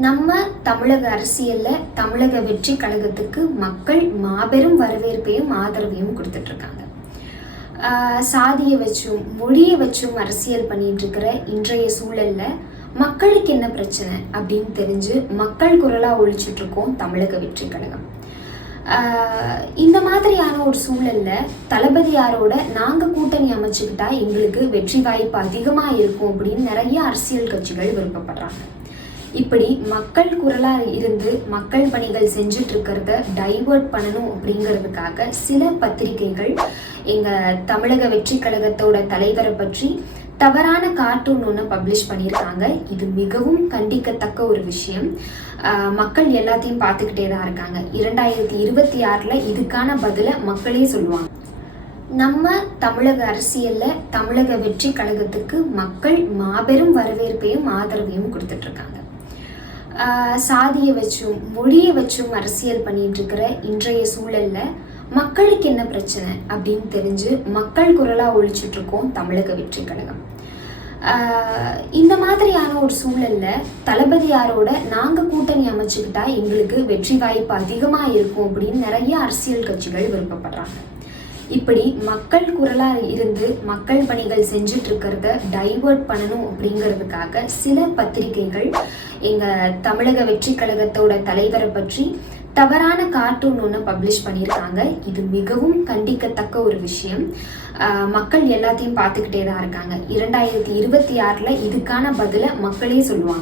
நம்ம தமிழக அரசியல்ல தமிழக வெற்றி கழகத்துக்கு மக்கள் மாபெரும் வரவேற்பையும் ஆதரவையும் கொடுத்துட்டு இருக்காங்க. சாதியை வச்சும் மொழியை வச்சும் அரசியல் பண்ணிட்டு இருக்கிற இன்றைய சூழல்ல மக்களுக்கு என்ன பிரச்சனை அப்படின்னு தெரிஞ்சு மக்கள் குரலா ஒழிச்சுட்டு இருக்கோம் தமிழக வெற்றி கழகம். இந்த மாதிரியான ஒரு சூழல்ல தளபதியாரோட நாங்க கூட்டணி அமைச்சுக்கிட்டா எங்களுக்கு வெற்றி வாய்ப்பு அதிகமா இருக்கும் அப்படின்னு நிறைய அரசியல் கட்சிகள் விருப்பப்படுறாங்க. இப்படி மக்கள் குரலா இருந்து மக்கள் பணிகள் செஞ்சுட்டு இருக்கிறத டைவர்ட் பண்ணணும் அப்படிங்கிறதுக்காக சில பத்திரிகைகள் எங்க தமிழக வெற்றி கழகத்தோட தலைவரை பற்றி தவறான கார்ட்டூன் ஒன்று பப்ளிஷ் பண்ணியிருக்காங்க. இது மிகவும் கண்டிக்கத்தக்க ஒரு விஷயம். மக்கள் எல்லாத்தையும் பார்த்துக்கிட்டே தான் இருக்காங்க. 2026 இதுக்கான பதிலை மக்களே சொல்லுவாங்க. நம்ம தமிழக அரசியல்ல தமிழக வெற்றி கழகத்துக்கு மக்கள் மாபெரும் வரவேற்பையும் ஆதரவையும் கொடுத்துட்டு இருக்காங்க. சாதியை வச்சும் மொழியை வச்சும் அரசியல் பண்ணிட்டு இருக்கிற இன்றைய சூழல்ல மக்களுக்கு என்ன பிரச்சனை அப்படின்னு தெரிஞ்சு மக்கள் குரலா ஒழிச்சுட்டு இருக்கோம் தமிழக வெற்றி கழகம். இந்த மாதிரியான ஒரு சூழல்ல தளபதியாரோட நாங்க கூட்டணி அமைச்சுக்கிட்டா எங்களுக்கு வெற்றி வாய்ப்பு அதிகமா இருக்கும் அப்படின்னு நிறைய அரசியல் கட்சிகள் விருப்பப்படுறாங்க. இப்படி மக்கள் குரலா இருந்து மக்கள் பணிகள் செஞ்சுட்டு இருக்கிறத டைவர்ட் பண்ணணும் அப்படிங்கிறதுக்காக சில பத்திரிகைகள் எங்க தமிழக வெற்றி கழகத்தோட தலைவரை பற்றி தவறான கார்ட்டூன் ஒன்று பப்ளிஷ் பண்ணியிருக்காங்க. இது மிகவும் கண்டிக்கத்தக்க ஒரு விஷயம். மக்கள் எல்லாத்தையும் பார்த்துக்கிட்டே தான் இருக்காங்க. 2026 இதுக்கான பதிலை மக்களே சொல்லுவாங்க.